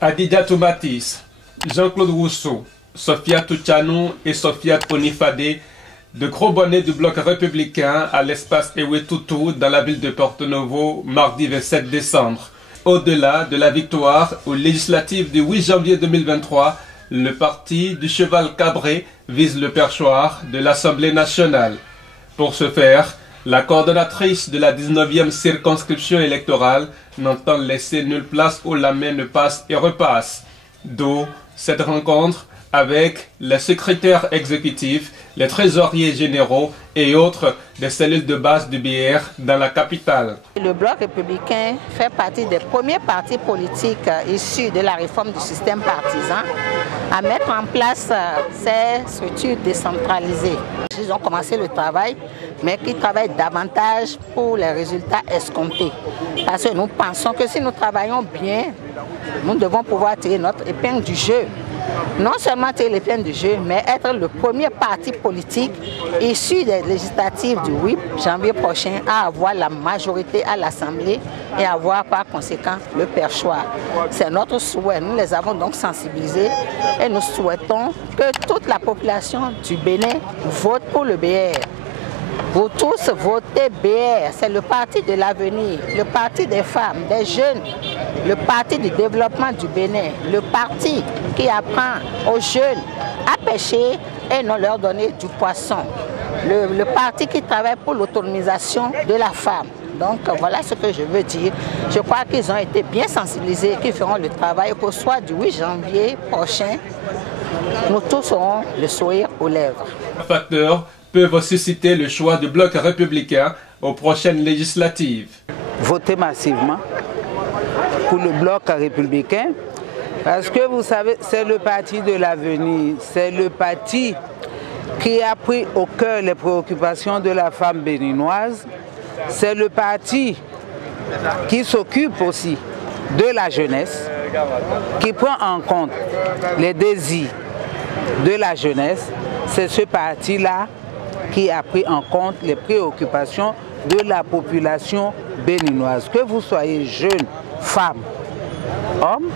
Adidja Toumatis, Jean-Claude Rousseau, Sophia Touchanou et Sophia Ponifade, de gros bonnets du bloc républicain à l'espace Ewetutu dans la ville de Porto Novo, mardi 27 décembre. Au-delà de la victoire aux législatives du 8 janvier 2023, le parti du cheval cabré vise le perchoir de l'Assemblée nationale. Pour ce faire, la coordonnatrice de la 19e circonscription électorale n'entend laisser nulle place où la main ne passe et repasse. D'où cette rencontre avec les secrétaires exécutifs, les trésoriers généraux et autres des cellules de base du BR dans la capitale. Le Bloc républicain fait partie des premiers partis politiques issus de la réforme du système partisan à mettre en place ces structures décentralisées. Ils ont commencé le travail, mais qui travaillent davantage pour les résultats escomptés. Parce que nous pensons que si nous travaillons bien, nous devons pouvoir tirer notre épingle du jeu. Non seulement tirer l'épingle du jeu, mais être le premier parti politique issu des législatives du 8 janvier prochain à avoir la majorité à l'Assemblée et avoir par conséquent le perchoir. C'est notre souhait. Nous les avons donc sensibilisés et nous souhaitons que toute la population du Bénin vote pour le BR. Vous tous votez BR, c'est le parti de l'avenir, le parti des femmes, des jeunes, le parti du développement du Bénin, le parti qui apprend aux jeunes à pêcher et non leur donner du poisson, le parti qui travaille pour l'autonomisation de la femme. Donc voilà ce que je veux dire. Je crois qu'ils ont été bien sensibilisés, qu'ils feront le travail qu'au soir du 8 janvier prochain, nous tous aurons le sourire aux lèvres. Facteurs peuvent susciter le choix du bloc républicain aux prochaines législatives. Votez massivement pour le bloc républicain parce que vous savez, c'est le parti de l'avenir, c'est le parti qui a pris au cœur les préoccupations de la femme béninoise, c'est le parti qui s'occupe aussi de la jeunesse, qui prend en compte les désirs de la jeunesse. C'est ce parti-là qui a pris en compte les préoccupations de la population béninoise. Que vous soyez jeune, femme, homme,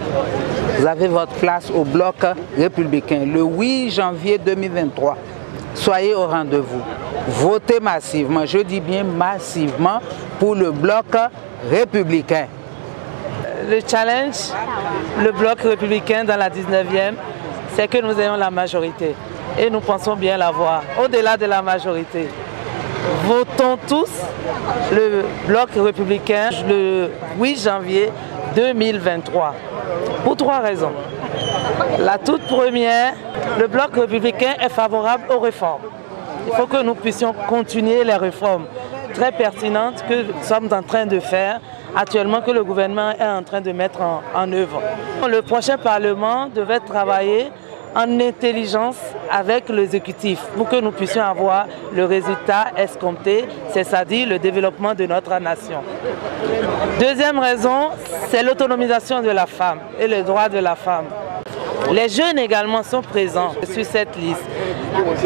vous avez votre place au bloc républicain. Le 8 janvier 2023, soyez au rendez-vous. Votez massivement, je dis bien massivement, pour le bloc républicain. Le challenge, le bloc républicain dans la 19e, c'est que nous ayons la majorité. Et nous pensons bien l'avoir. Au-delà de la majorité, votons tous le bloc républicain le 8 janvier 2023. Pour 3 raisons. La toute première, le bloc républicain est favorable aux réformes. Il faut que nous puissions continuer les réformes très pertinentes que nous sommes en train de faire actuellement, que le gouvernement est en train de mettre en œuvre. Le prochain Parlement devait travailler en intelligence avec l'exécutif pour que nous puissions avoir le résultat escompté, c'est-à-dire le développement de notre nation. Deuxième raison, c'est l'autonomisation de la femme et les droits de la femme. Les jeunes également sont présents sur cette liste.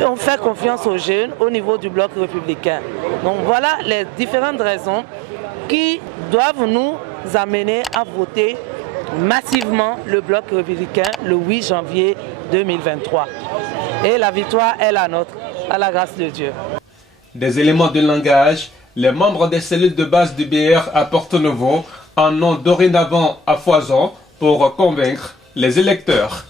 On fait confiance aux jeunes au niveau du bloc républicain. Donc voilà les différentes raisons qui doivent nous amener à voter massivement le bloc républicain le 8 janvier 2023. Et la victoire est la nôtre, à la grâce de Dieu. Des éléments de langage, les membres des cellules de base du BR à Porto Novo en ont dorénavant à foison pour convaincre les électeurs.